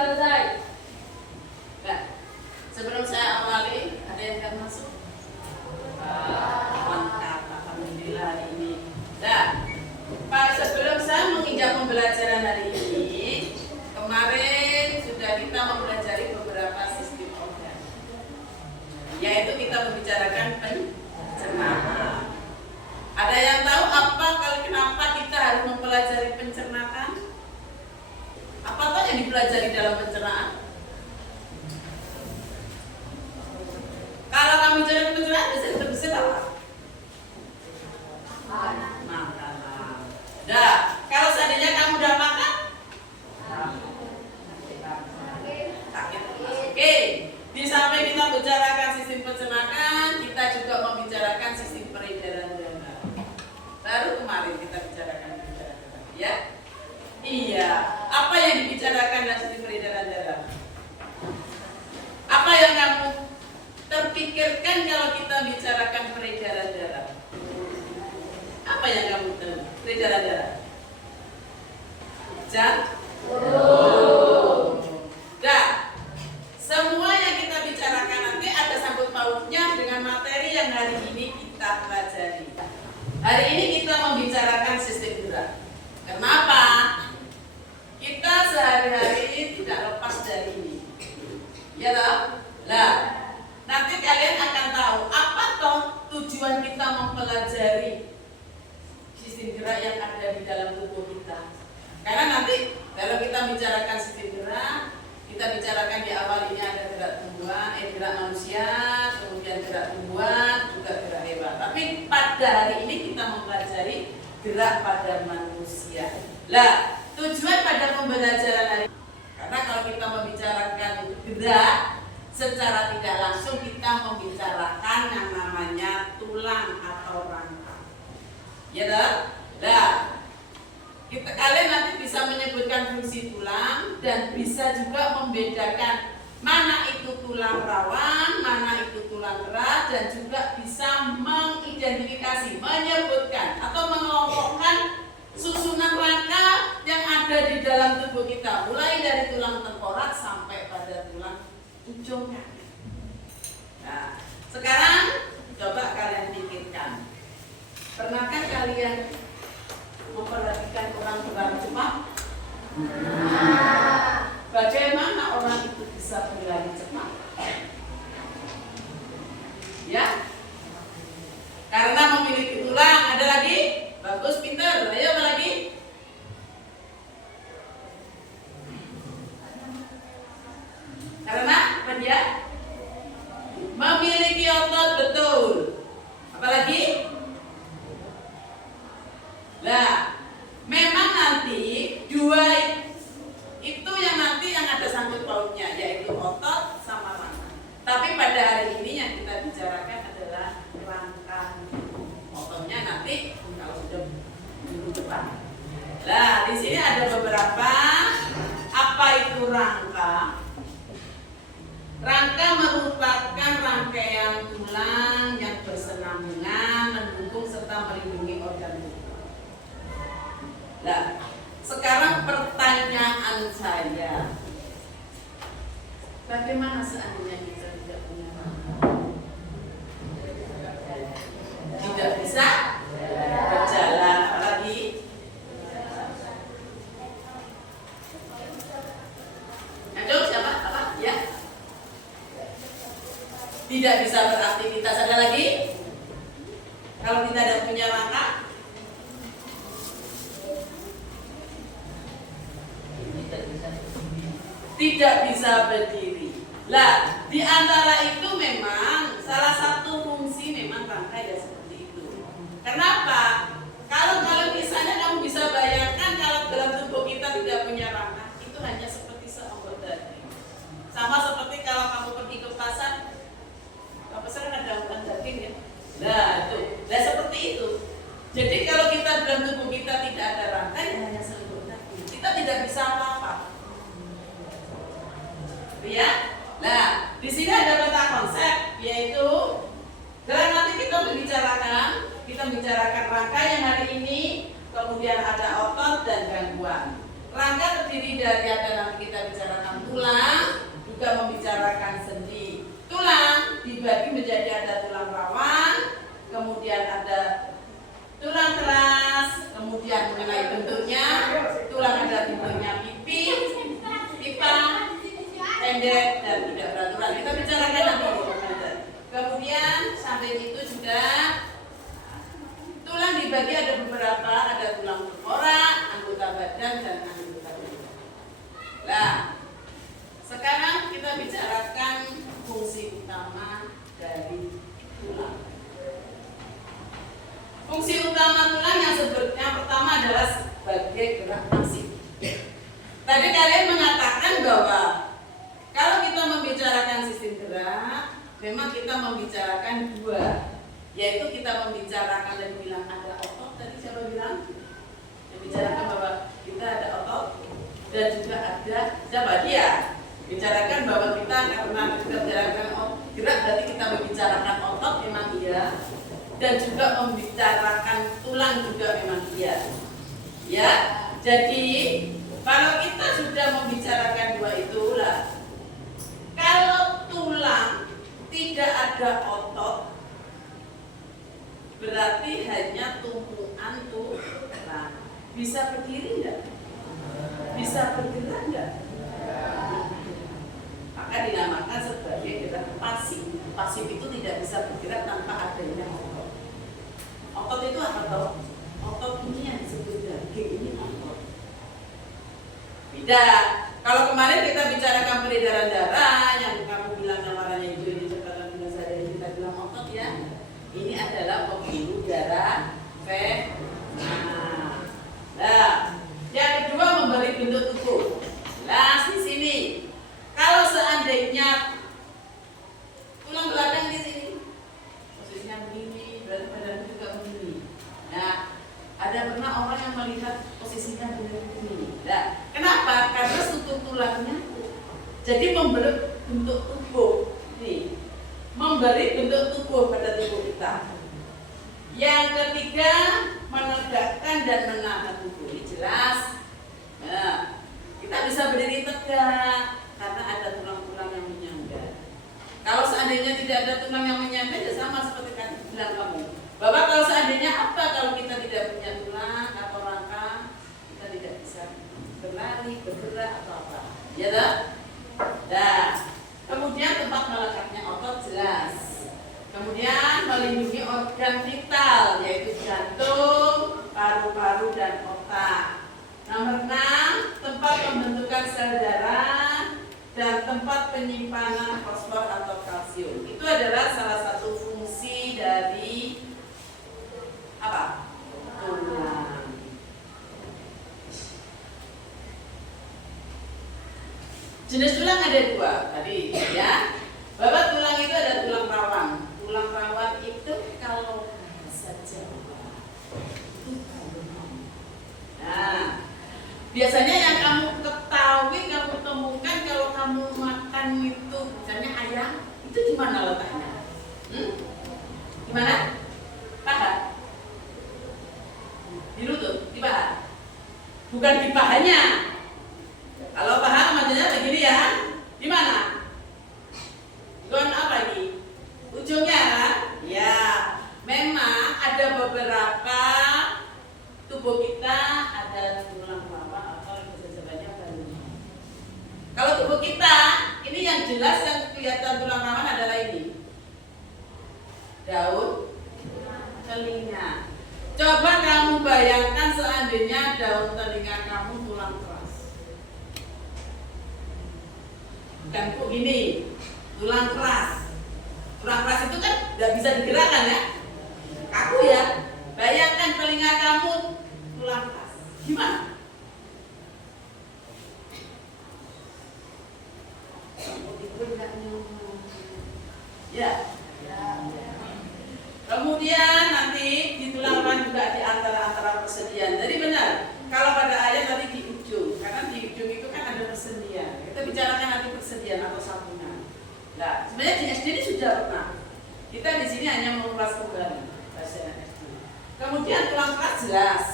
selesai. Nah, sebelum saya awali, ada yang akan masuk? Mantap, alhamdulillah ini. Nah, Pak, sebelum saya menginjak pembelajaran hari ini, kemarin sudah kita mempelajari beberapa sistem organ, yaitu kita membicarakan pencernaan. Ada yang tahu apa kalau kenapa kita harus mempelajari pencernaan? Apa toh yang dipelajari dalam pencernaan? Kalau kamu bicara pencernaan, bisa apa? Makanan. Dah, kalau seandainya kamu udah makan, oke. Di samping kita bicarakan sistem pencernaan, kita juga membicarakan sistem peredaran darah. Baru kemarin kita bicarakan peredaran darah, ya? Iya. Apa yang dibicarakan dalam sistem peredaran darah? Apa yang kamu terpikirkan kalau kita bicarakan peredaran darah? Apa yang kamu tahu? Peredaran darah? Nah, semua yang kita bicarakan nanti ada sangkut pautnya dengan materi yang hari ini kita pelajari. Hari ini kita membicarakan sistem gerak. Kenapa? Kita sehari-hari tidak lepas dari ini. Ya toh? Lah, nanti kalian akan tahu apa toh tujuan kita mempelajari sistem gerak yang ada di dalam tubuh kita. Karena nanti kalau kita bicarakan sistem gerak, kita bicarakan di awal ini ada gerak tumbuhan, gerak manusia, kemudian gerak tumbuhan, juga gerak hewan. Tapi pada hari ini kita mempelajari gerak pada manusia. Lah, tujuan pada pembelajaran hari ini, karena kalau kita membicarakan gerak, secara tidak langsung kita membicarakan yang namanya tulang atau rangka. Ya toh? Nah, kalian nanti bisa menyebutkan fungsi tulang dan bisa juga membedakan mana itu tulang rawan, mana itu tulang keras, dan juga bisa mengidentifikasi, menyebutkan atau mengelompokkan susunan rangka yang ada di dalam tubuh kita, mulai dari tulang tengkorak sampai pada tulang ujungnya. Nah, sekarang coba kalian pikirkan, pernahkah kalian memperhatikan orang cepat? Bagaimana orang itu bisa berlari cepat? Ya, karena memiliki tulang. Ada lagi? Bagus, pintar. Ayo, apa lagi? Karena apa dia? Memiliki otot, betul. Apalagi? Nah, memang nanti dua itu yang nanti yang ada sangkut pautnya, yaitu otot sama rangka. Tapi pada hari ini yang kita bicarakan adalah rangka. Ototnya nanti kalau sudah dulu depan. Nah, di sini ada beberapa. Apa itu rangka? Rangka merupakan rangkaian tulang yang bersenambungan, mendukung serta melindungi organ tubuh. Nah, sekarang pertanyaan saya, bagaimana seandainya kita tidak punya rangka? Tidak bisa berjalan, apalagi ayo siapa? Apa? Ya. Tidak bisa beraktivitas. Ada lagi? Kalau kita tidak punya rangka, tidak bisa berdiri. Lah, di antara itu memang salah satu fungsi memang rangka ya seperti itu. Kenapa? Kalau misalnya kamu bisa bayangkan kalau dalam tubuh kita tidak punya rangka, itu hanya seperti seonggok daging. Sama seperti kalau kamu pergi ke pasar, pasar kan ada hutan daging ya. Nah, itu. Nah, seperti itu. Jadi kalau kita dalam tubuh kita tidak ada rangka, ya hanya seonggok daging. Kita tidak bisa apa-apa. Ya. Nah, di sini ada peta konsep, yaitu dalam nanti kita membicarakan rangka yang hari ini, kemudian ada otot dan gangguan. Rangka terdiri dari ada nanti kita bicarakan tulang, juga membicarakan sendi. Tulang dibagi menjadi ada tulang rawan, kemudian ada tulang keras, kemudian mengenai bentuknya, tulang ada bentuknya pipa, pendek dan tidak beraturan. Kita bicarakan nanti. Kemudian sampai itu juga tulang dibagi ada beberapa, ada tulang tengkorak, anggota badan dan anggota tubuh. Nah, sekarang kita bicarakan fungsi utama dari tulang. Fungsi utama tulang yang pertama adalah sebagai gerak pasif. Tadi kalian mengatakan bahwa kalau kita membicarakan sistem gerak, memang kita membicarakan dua, yaitu kita membicarakan dan bilang ada otot. Tadi siapa bilang? Membicarakan bahwa kita ada otot dan juga ada siapa dia? Bicarakan bahwa kita karena kita bicarakan gerak berarti kita membicarakan otot memang iya, dan juga membicarakan tulang juga memang iya. Ya, jadi kalau kita sudah membicarakan dua itulah, kalau tulang tidak ada otot, berarti hanya tumpuan tulang. Bisa berdiri enggak? Bisa bergerak enggak? Maka dinamakan sebagai gerak pasif. Pasif itu tidak bisa bergerak tanpa adanya otot. Otot itu apa toh? Otot ini yang disebut daging, ini otot. Beda. Kalau kemarin kita bicarakan peredaran darah, yang kamu bilang yang warnanya hijau ini catatan tugas saya, kita bilang otot ya. Ini adalah pembuluh darah vena. Nah, yang kedua memberi bentuk tubuh. Jelas di sini. Kalau seandainya tulang belakang di sini, posisinya begini, berarti badan juga begini. Nah, ada pernah orang yang melihat posisinya begini. Nah, kenapa? Karena struktur tulangnya jadi memberi bentuk tubuh. Nih, memberi bentuk tubuh pada tubuh kita. Yang ketiga, menegakkan dan menahan tubuh. Ini jelas. Nah, kita bisa berdiri tegak karena ada tulang-tulang yang menyangga. Kalau seandainya tidak ada tulang yang menyangga, ya sama seperti kan bilang kamu. Bahwa kalau seandainya apa kalau kita tidak punya tulang atau rangka, kita tidak bisa berlari, bergerak atau apa. Ya tak? Nah, kemudian tempat melekatnya otot jelas. Kemudian melindungi organ vital yaitu jantung, paru-paru dan otak. Nomor 6, tempat pembentukan sel darah dan tempat penyimpanan fosfor atau kalsium. Itu adalah salah satu fungsi dari apa? Tulang. Jenis tulang ada dua tadi ya. Bahwa tulang itu ada tulang rawan. Tulang rawan itu kalau saja nah, biasanya yang kamu ketahui, kamu temukan kalau kamu makan itu, misalnya ayam, itu di mana letaknya? Di mana? Paha? Di lutut? Di paha? Bukan di pahanya. Kalau paha maksudnya begini ya. Di mana? Gon apa ini? Ujungnya kan? Ya, memang ada beberapa tubuh kita ada tulang rawan atau bahasa banyak. Kalau tubuh kita ini yang jelas yang kelihatan tulang rawan adalah ini, daun telinga. Coba kamu bayangkan seandainya daun telinga kamu tulang keras. Bukan kok gini, tulang keras. Tulang keras itu kan nggak bisa digerakkan ya, kaku ya. Bayangkan telinga kamu tulang keras, gimana? Ya. Kemudian nanti di tulang rawan juga di antara persendian. Jadi benar, kalau pada ayam tadi di ujung, karena di ujung itu kan ada persendian. Kita bicarakan nanti persendian atau sambungan. Nah, sebenarnya di SD ini sudah pernah. Kita di sini hanya mengulas kembali bahasa SD. Kemudian tulang keras jelas,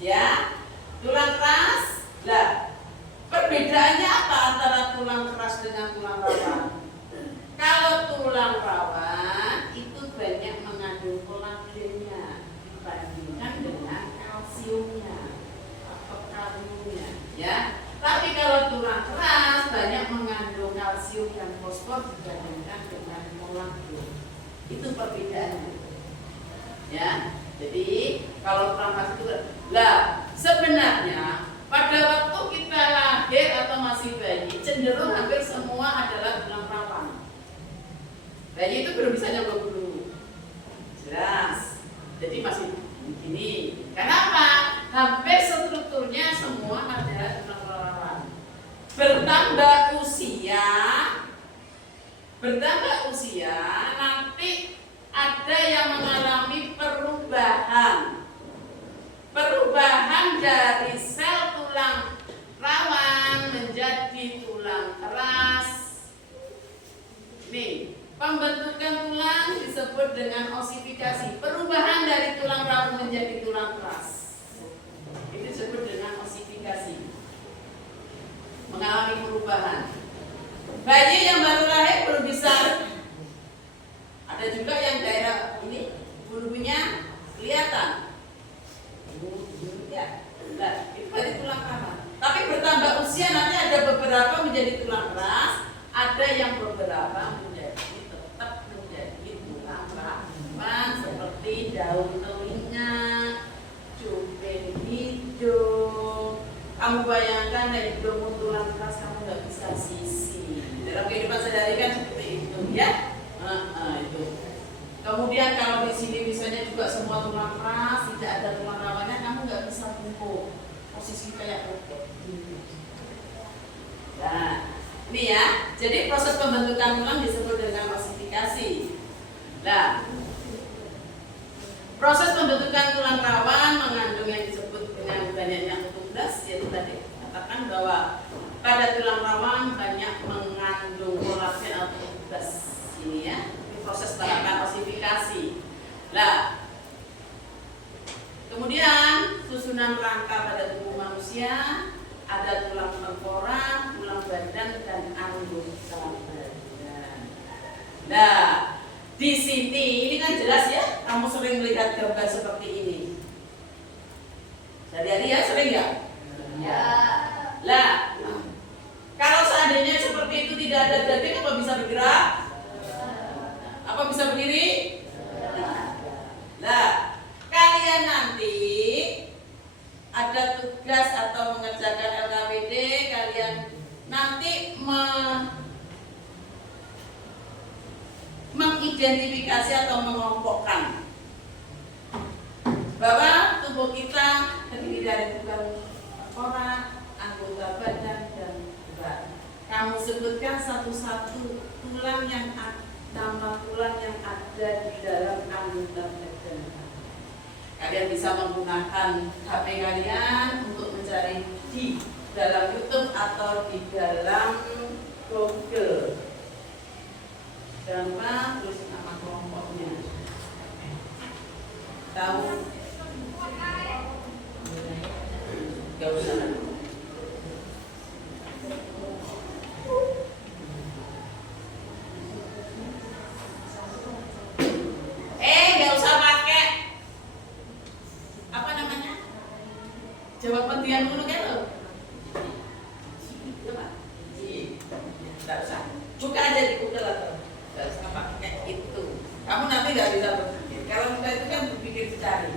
ya. Tulang tulang rawan. Kalau tulang rawan itu banyak mengandung kolagennya dibandingkan dengan kalsiumnya atau kaliumnya, ya. Tapi kalau tulang keras banyak mengandung kalsium dan fosfor dibandingkan dengan kolagen. Itu perbedaannya, ya. Jadi kalau tulang keras itu, lah sebenarnya pada waktu kita lahir atau masih bayi cenderung hampir semua adalah tulang rawan. Bayi itu belum bisa nyambung dulu, jelas. Jadi masih begini. Kenapa? Hampir strukturnya semua adalah tulang rawan. Bertambah usia, nanti ada yang mengalami perubahan dari sel tulang rawan menjadi tulang keras. Nih, pembentukan tulang disebut dengan osifikasi. Perubahan dari tulang rawan menjadi tulang keras itu disebut dengan osifikasi. Mengalami perubahan. Bayi yang baru lahir belum bisa. Ada juga yang daerah ini bulu-bulunya kelihatan. Ya, nah, itu dari tulang rawan. Tapi bertambah usia nanti ada beberapa menjadi tulang keras, ada yang beberapa tetap menjadi tulang rawan seperti daun telinga, cuping hidung. Kamu bayangkan dari hidungmu tulang keras, kamu nggak bisa sisi. Dalam kehidupan sehari-hari kan seperti itu, ya. Itu. Kemudian kalau di sini misalnya juga semua tulang keras, tidak ada tulang rawannya, kamu nggak bisa bungkuk. Posisi kayak bungkuk. Nah, ini ya. Jadi proses pembentukan tulang disebut dengan osifikasi. Nah, proses pembentukan tulang rawan mengandung yang disebut dengan banyaknya tugas, yaitu tadi katakan bahwa pada tulang rawan banyak mengandung kolagen atau tugas ini ya. Ini proses tahapan osifikasi. Nah, kemudian susunan rangka pada tubuh manusia ada tulang tengkorak, tulang badan dan anggota badan. Nah, di sini ini kan jelas ya, kamu sering melihat gambar seperti ini. Sehari-hari ya, sering ya? Ya. Lah, kalau seandainya seperti itu tidak ada daging, apa bisa bergerak? Apa bisa berdiri? Nah, kalian nanti ada tugas atau mengerjakan LKPD, kalian nanti mengidentifikasi atau mengelompokkan bahwa tubuh kita terdiri dari tulang tengkorak, anggota badan dan berat. Kamu sebutkan satu-satu tulang yang nama tulang yang ada di dalam anggota badan. Kalian bisa menggunakan HP kalian untuk mencari di dalam YouTube atau di dalam Google. Gambar tulis nama kelompoknya. Tahu? Gak usah. Gak usah pakai apa namanya? Jawab pendiam dulu kan lo? Coba. Gak usah. Buka aja di Google atau gak usah pakai itu. Kamu nanti gak bisa berpikir. Kalau kita itu kan berpikir dicari.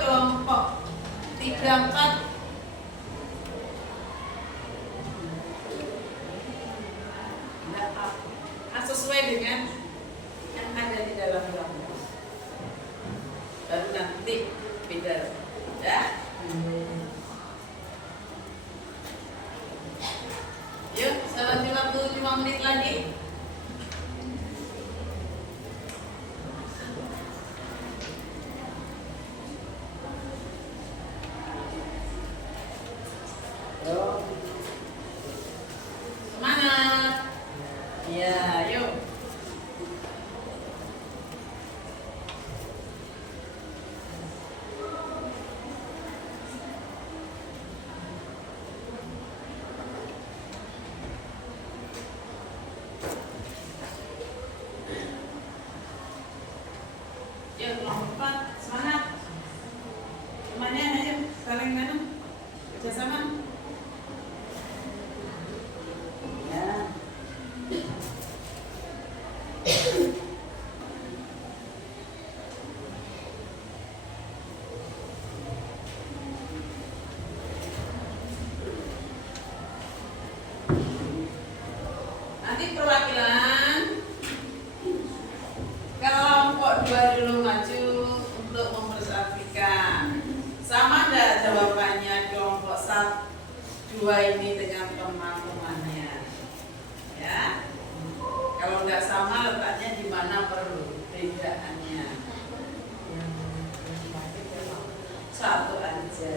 kelompok 34. Sesuai dengan yang ada di dalam kelompok. Baru nanti beda, ya. Yuk, salah 55 menit lagi. Semangat. Ya, yuk. Yuk, kelompok 4, semangat. Semuanya ayo saling kerjasama. Ya. Nanti perwakilan kelompok 2 dulu maju untuk mempresentasikan. Sama enggak jawabannya kelompok 2 ini dengan teman-temannya? Ya. Kalau enggak sama letaknya di mana perbedaannya? Satu aja.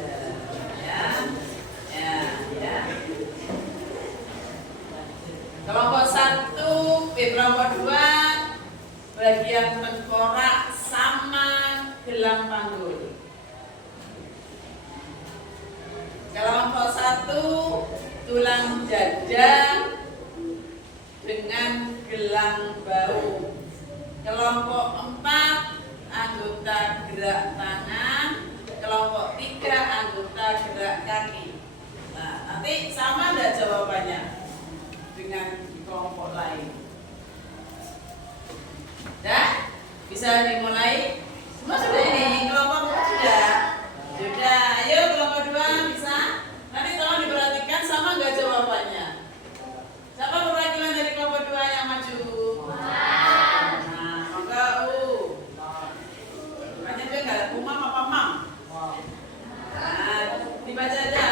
Ya. Ya, ya. Kelompok 1, kelompok 2 bagian tengkorak sama gelang panggul. Kelompok 1 tulang dada dengan gelang bahu. Kelompok 4 anggota gerak tangan. Kelompok 3 anggota gerak kaki. Nah, nanti sama enggak jawabannya dengan kelompok lain? Dah? Bisa dimulai? Semua sudah ini? Kelompok sudah? Sudah. Ayo kelompok 2 bisa? Nanti tolong diperhatikan sama enggak jawabannya? Siapa perwakilan dari kelompok 2 yang maju? Nah, maka makanya dia enggak ada umam apa mam? Nah, dibaca aja.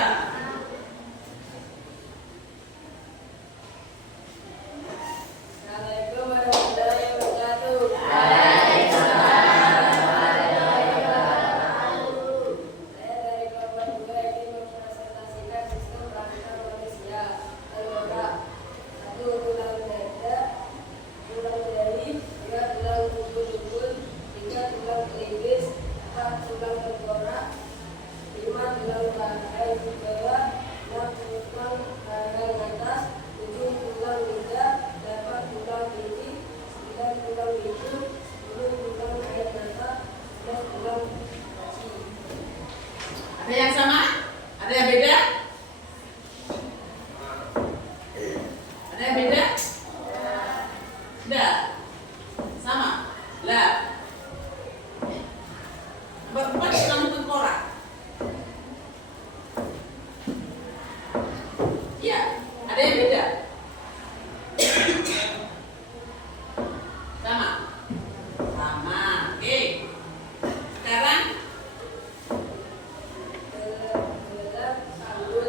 Assalamualaikum warahmatullahi wabarakatuh. Saya dari kelompok 2 ingin mempresentasikan sistem perakitan manusia. Anggota 1 tulang dada, tulang jari, 2 tulang tunggul, 3 tulang pelipis, 4 tulang tengkorak, 5 tulang paha di bawah, 6 tulang paha atas, 7 tulang lidah, 8 tulang gigi, 9 tulang hidung, 10 tulang air mata, 11 tulang kaki. Ada yang sama? Ada yang beda? Ada yang beda? Enggak. Sama? Lah. Nomor 4 tulang tengkorak. Iya, ada yang beda? Sama? Sama. Oke. Sekarang gelang panggul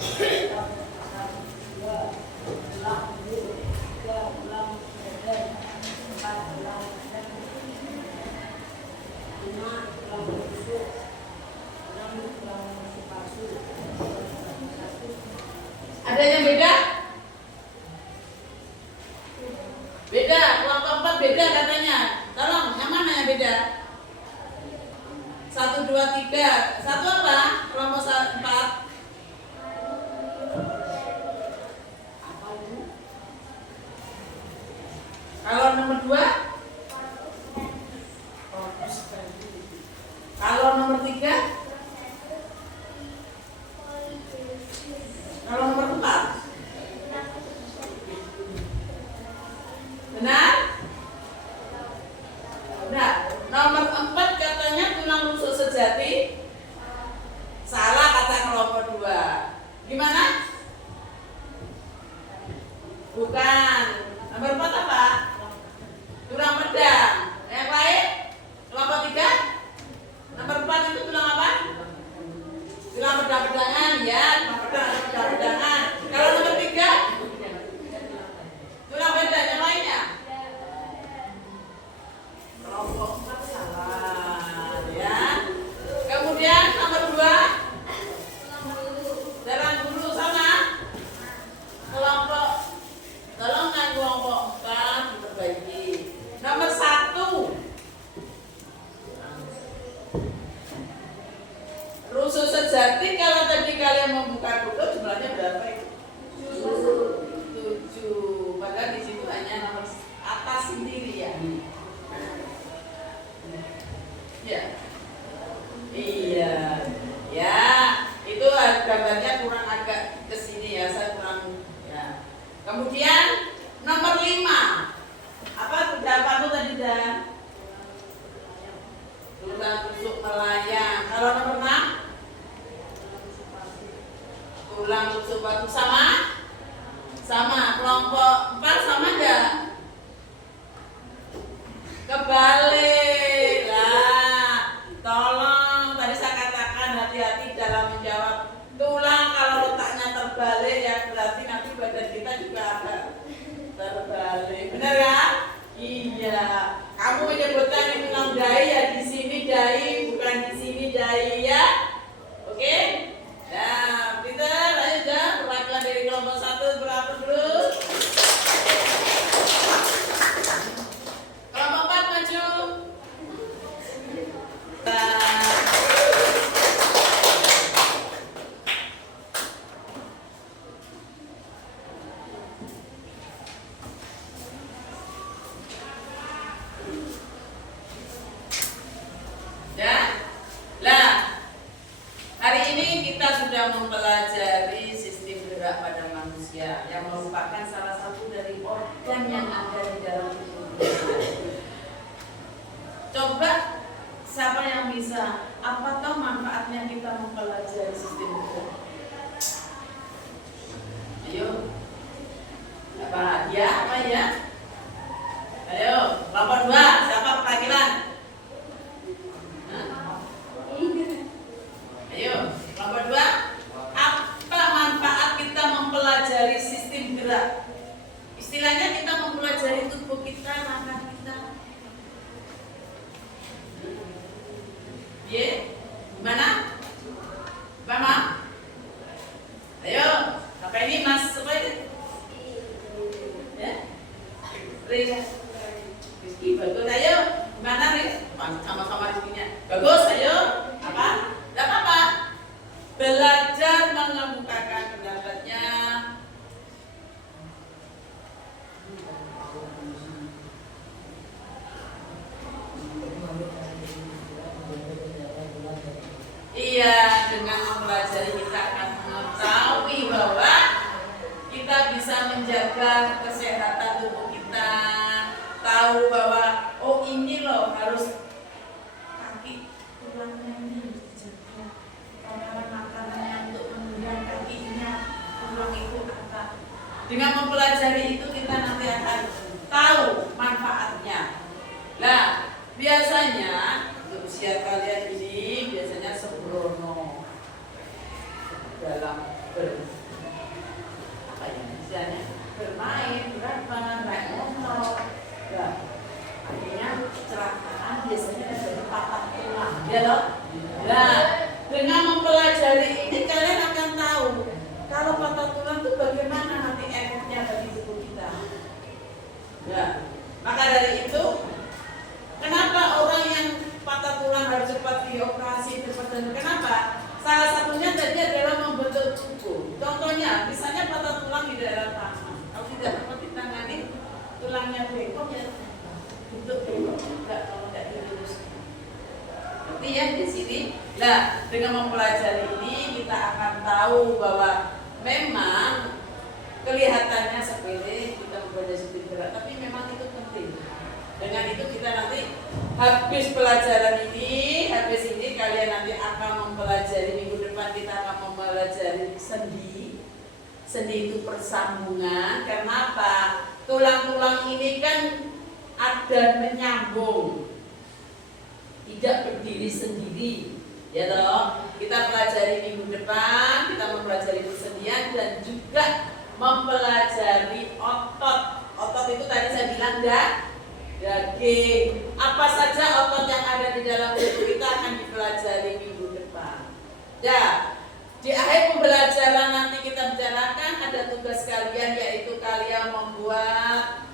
Ada yang beda? Beda, kelompok 4 beda katanya. Tolong, yang mana yang beda? 1, 2, 3. Satu apa? Kelompok 4. Kalau nomor 2? Kalau nomor 3? Kalau nomor 4? Benar? Benar. Nomor 4 katanya tulang rusuk sejati. Salah kata kelompok 2. Gimana? Bukan. Nomor 4 apa? Tulang pedang. Yang lain? Kelompok 3? Nomor 4 itu tulang apa? Tulang pedang-pedangan ya. Tulang pedang-pedangan. Kalau nomor 3? Tulang pedang yang lainnya? Kelompok 4 salah ya. Kemudian nomor 2 jalan dulu sama kelompok, tolong kan kelompok 4 diperbaiki. Nomor 1 rusuk sejati, kalau tadi kalian membuka buku jumlahnya berapa itu? 7. Padahal di situ hanya nomor atas sendiri ya. Ya. Iya. Ya, itu gambarnya kurang agak ke sini ya, saya kurang ya. Kemudian nomor 5. Apa jawabanmu tadi Dan? Tulang rusuk melayang. Kalau nomor 6? Tulang rusuk batu sama? Sama. Kelompok 4 sama enggak? Kebalik lah. Tolong, tadi saya katakan hati-hati dalam menjawab. Tulang kalau letaknya terbalik ya berarti nanti badan kita juga agak terbalik. Benar ya? Iya. Kamu menyebutkan ini tulang dahi ya, di sini dahi, bukan di sini dahi ya. Oke? Nah, kita lanjut ya. Perwakilan dari kelompok 1 berapa dulu? Kelompok 4 maju. Ya. Lah, hari ini kita sudah mempelajari sistem gerak pada manusia yang merupakan salah satu dari organ yang ada di dalam tubuh kita. Coba siapa yang bisa? Apa tahu manfaatnya kita mempelajari sistem gerak? Ayo. Apa ya? Apa ya? Ayo, kelompok 2, siapa perwakilan? Ayo, kelompok 2. Apa manfaat kita mempelajari sistem gerak? Istilahnya kita mempelajari tubuh kita, langkah kita. Ye, gimana? Paham? Ayo, apa ini Mas? Apa ini? Ya? Riz. Rizky, bagus. Ayo, gimana Riz? Sama-sama Rizky-nya. Bagus, ayo. Apa? Tidak apa-apa. Belajar mengemukakan pendapatnya. Iya, dengan mempelajari kita akan mengetahui bahwa kita bisa menjaga kesehatan tubuh kita. Tahu bahwa oh ini loh harus kaki tulangnya ini dijaga. Makanan makanannya untuk menunjang kakinya, tulang itu apa. Dengan mempelajari itu kita nanti akan tahu manfaatnya. Nah, biasanya untuk usia kalian ini biasanya sembrono dalam bengkok ya bentuk bengkok juga kalau tidak dilurus. Berarti ya di sini. Nah, dengan mempelajari ini kita akan tahu bahwa memang kelihatannya sepele kita membaca sistem gerak, tapi memang itu penting. Dengan itu kita nanti habis pelajaran ini, habis ini kalian nanti akan mempelajari, minggu depan kita akan mempelajari sendi. Sendi itu persambungan. Kenapa? Tulang-tulang ini kan ada menyambung, tidak berdiri sendiri. Ya toh, kita pelajari minggu depan, kita mempelajari persendian dan juga mempelajari otot. Otot itu tadi saya bilang daging. Apa saja otot yang ada di dalam tubuh kita akan dipelajari minggu depan. Ya, di akhir pembelajaran nanti kita bicarakan ada tugas kalian, yaitu kalian membuat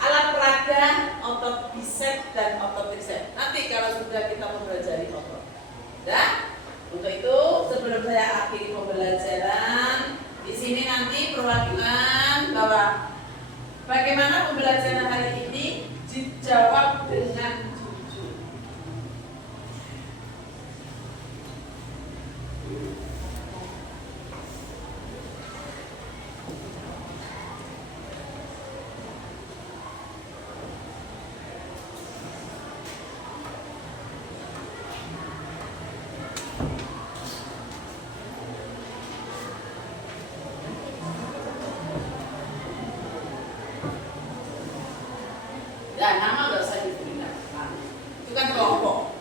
alat peraga otot bisep dan otot tricep. Nanti kalau sudah kita mempelajari otot. Dan untuk itu sebelum saya akhiri pembelajaran, di sini nanti perwakilan bahwa bagaimana pembelajaran hari ini dijawab dengan jujur. Dan nama nggak usah diberikan, itu kan kelompok.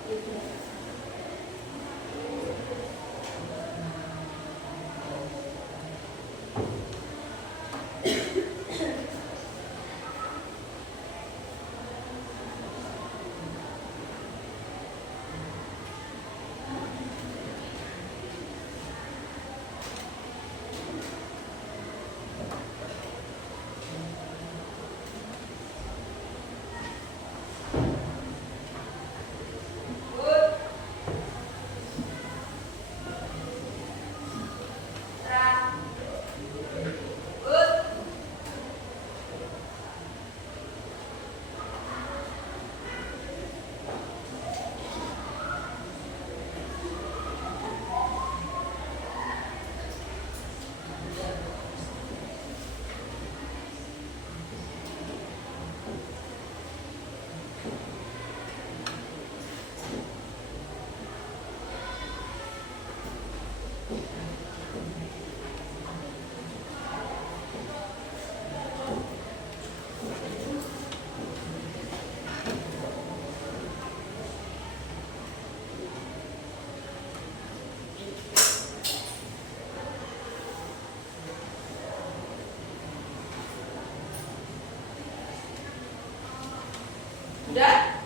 Udah?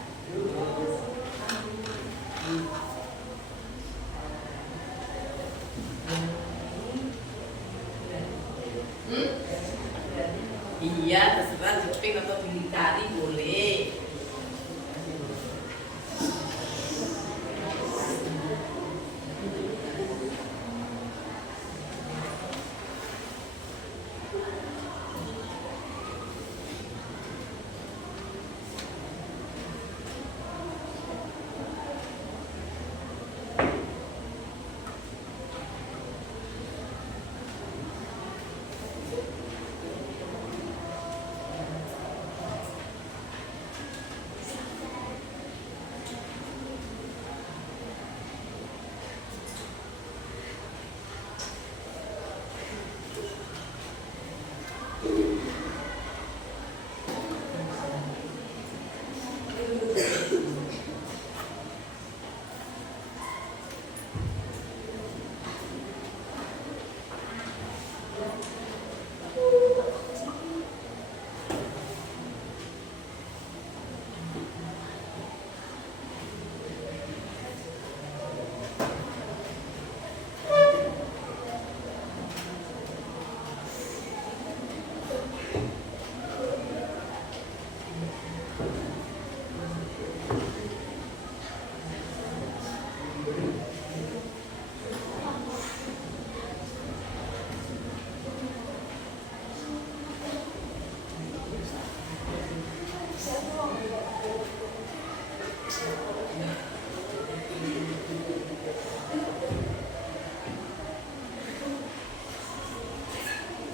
Iya, terserah jeping atau dilingkari boleh.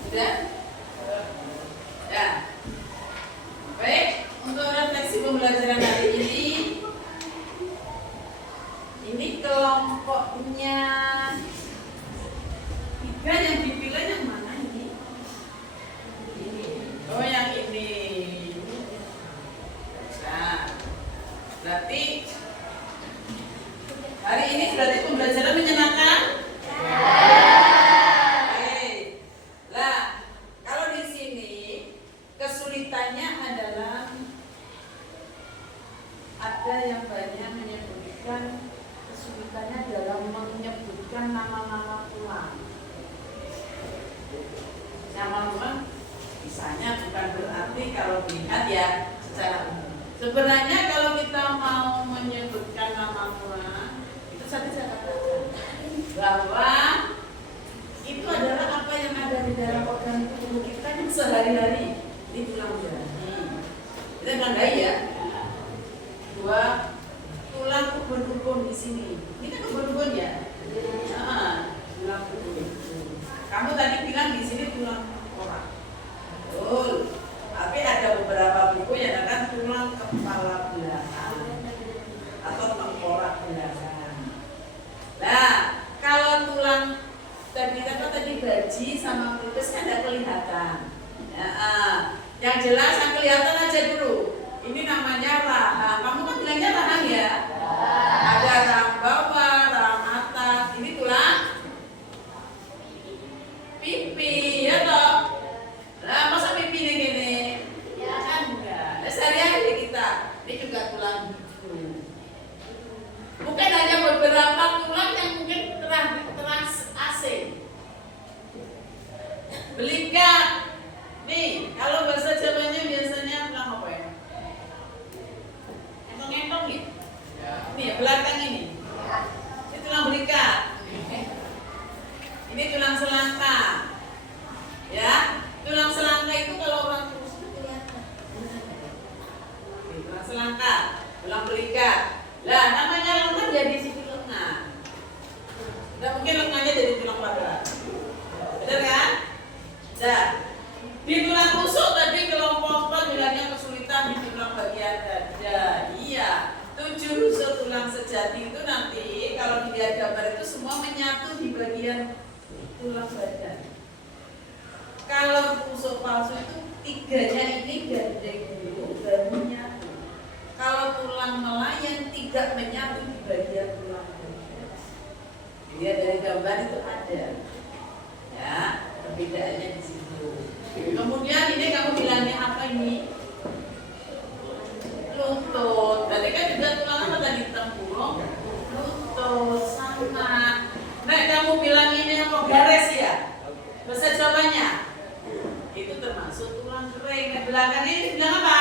Sudah? Ya. Baik, untuk refleksi pembelajaran hari ini kelompoknya 3 yang dipilih yang mana ini? Ini. Oh, yang ini. Nah, berarti hari ini berarti pembelajaran menyenangkan? Kesulitannya adalah ada yang banyak menyebutkan kesulitannya dalam menyebutkan nama-nama tulang. Nama-nama misalnya bukan berarti kalau dilihat ya secara umum. Sebenarnya kalau kita mau menyebutkan nama tulang itu tadi saya katakan bahwa itu adalah apa yang ada di dalam organ tubuh kita yang sehari-hari. Ini tulang jari. Kita tandai ya. 2 tulang ubun-ubun di sini. Ini kan ubun-ubun ya. Tulang ubun-ubun. Kamu tadi bilang di sini tulang tengkorak. Betul. Tapi ada beberapa buku yang akan tulang kepala belakang atau tengkorak belakang. Nah, kalau tulang tadi gaji sama pelipis kan tidak kelihatan. Yang jelas yang kelihatan aja dulu. Ini namanya rahang. Kamu kan bilangnya rahang ya? Ada rahang bawah, rahang atas. Ini tulang pipi, ya toh? Nah, masa pipi ini gini? Ya kan enggak. Nah, sehari-hari kita. Ini juga tulang hidung. Mungkin hanya beberapa tulang yang mungkin teras asing. Belikat. Nih, kalau bahasa Jawanya biasanya tulang apa ya? Entong-entong ya? Ini ya, belakang ini. Ini tulang belikat. Ini tulang selangka. Ya, tulang selangka itu kalau orang kurus itu kelihatan. Ini tulang selangka, tulang belikat. Lah, namanya lengan jadi sisi lengan. Tidak mungkin lengannya jadi tulang paha. Benar kan? Nah, di tulang rusuk tadi kelompok bilangnya kesulitan di tulang bagian dada. Iya, 7 rusuk tulang sejati itu nanti kalau dilihat gambar itu semua menyatu di bagian tulang badan. Kalau rusuk palsu itu 3-nya ini gandeng dulu baru menyatu. Kalau tulang melayang 3 menyatu di bagian tulang badan. Dilihat dari gambar itu ada. Ya, perbedaannya di situ. Kemudian ini kamu bilangnya apa ini? Lutut. Tadi kan juga tulang apa tadi? Tempurung, lutut, sama. Nah, kamu bilang ini apa? Garis ya? Bahasa Jawanya? Itu termasuk tulang kering. Nah, belakang ini bilang apa?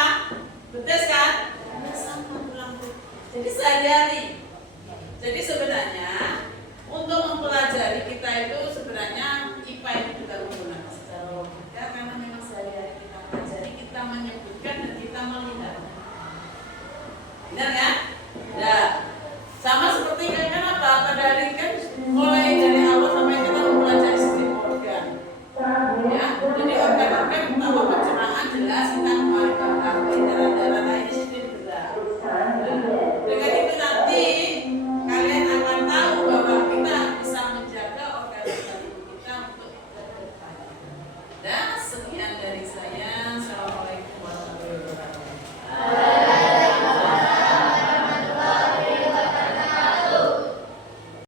Betes kan? Sama tulang kering. Jadi sehari-hari. Jadi sebenarnya untuk mempelajari kita itu sebenarnya